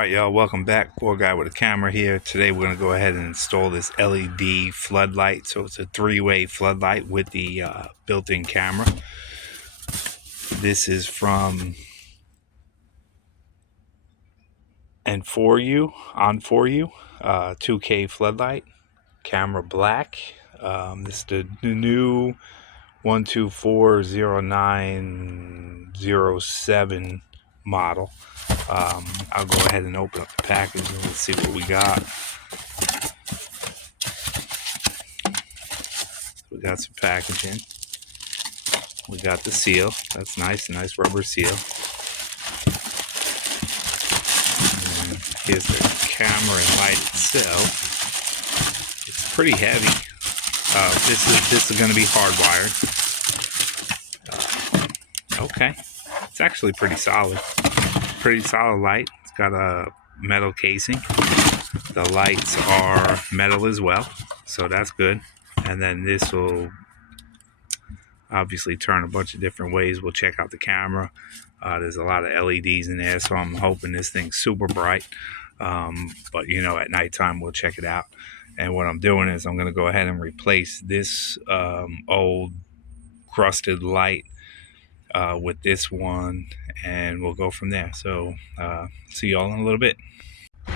Alright y'all, welcome back. Poor Guy with a Camera here. Today we're going to go ahead and install this LED floodlight. So it's a three-way floodlight with the built-in camera. This is from Onforu 2K floodlight, camera black. This is the new 1240907 model. I'll go ahead and open up the package and let's see what we got. We got some packaging. We got the seal. That's nice rubber seal. And here's the camera and light itself. It's pretty heavy. This is going to be hardwired. Okay, it's actually pretty solid. Pretty solid light. It's got a metal casing. The lights are metal as well, so that's good. And then this will obviously turn a bunch of different ways. We'll check out the camera. There's a lot of LEDs in there, so I'm hoping this thing's super bright. But you know, at nighttime we'll check it out. And what I'm doing is I'm going to go ahead and replace this old crusted light with this one, and we'll go from there. So see y'all in a little bit.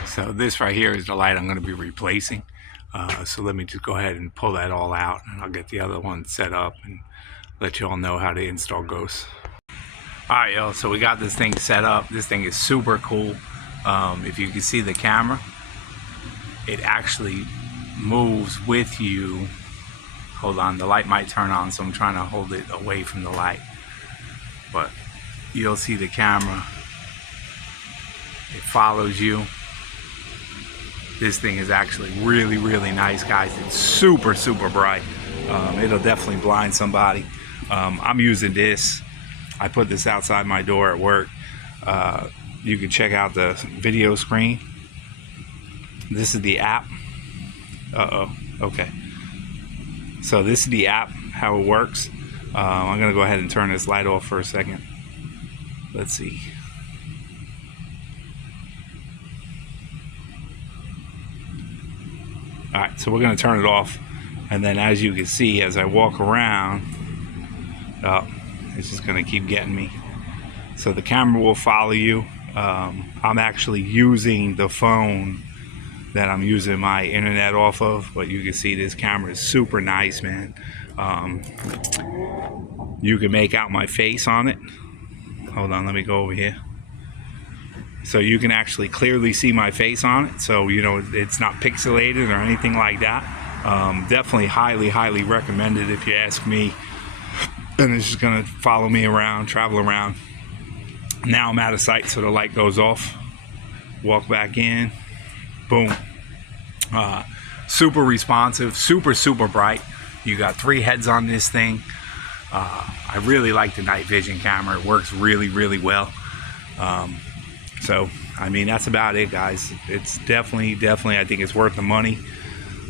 So this right here is the light I'm going to be replacing. So let me just go ahead and pull that all out, and I'll get the other one set up and let you all know how the install goes. Alright y'all, so we got this thing set up. This thing is super cool. If you can see the camera, it actually moves with you. Hold on, the light might turn on, so I'm trying to hold it away from the light. But you'll see the camera, it follows you. This thing is actually really nice, guys. It's super bright. It'll definitely blind somebody. I'm using this. I put this outside my door at work. You can check out the video screen. This is the app. Okay. So this is the app, how it works. I'm gonna go ahead and turn this light off for a second. Let's see. Alright, so we're gonna turn it off, and then as you can see, as I walk around, it's just gonna keep getting me. So the camera will follow you. I'm actually using the phone that I'm using my internet off of, but you can see this camera is super nice, man. You can make out my face on it. Hold on, let me go over here. So you can actually clearly see my face on it. So, you know, it's not pixelated or anything like that. Definitely highly recommended if you ask me. And it's just gonna follow me around, travel around. Now I'm out of sight, so the light goes off. Walk back in, boom. Super responsive, super bright. You got 3 heads on this thing. I really like the night vision camera. It works really well. So I mean, that's about it, guys. It's definitely I think it's worth the money.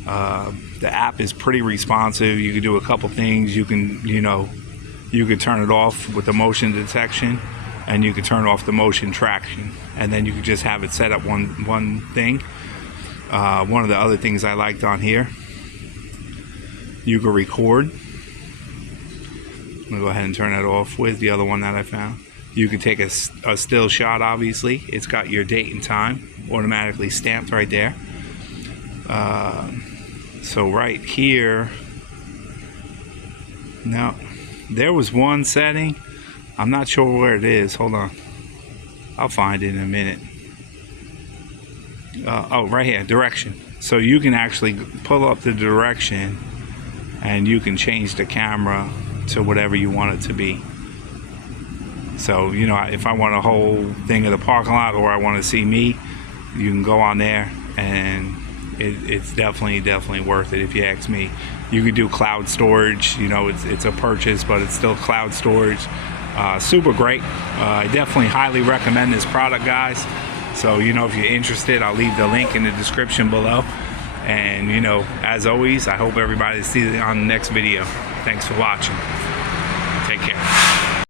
The app is pretty responsive. You can do a couple things. You can, you know, you can turn it off with the motion detection, and you can turn off the motion traction, and then you can just have it set up one thing. One of the other things I liked on here, you can record. I'm gonna go ahead and turn that off with the other one that I found. You can take a still shot, obviously. It's got your date and time automatically stamped right there. So right here, now there was one setting. I'm not sure where it is. Hold on. I'll find it in a minute. Oh, right here, direction. So you can actually pull up the direction, and you can change the camera to whatever you want it to be. So, you know, if I want a whole thing of the parking lot, or I want to see me, you can go on there, and it's definitely worth it if you ask me. You could do cloud storage. You know, it's a purchase, but it's still cloud storage. Super great. I definitely highly recommend this product, guys. So, you know, if you're interested, I'll leave the link in the description below. And, you know, as always, I hope everybody sees it on the next video. Thanks for watching. Take care.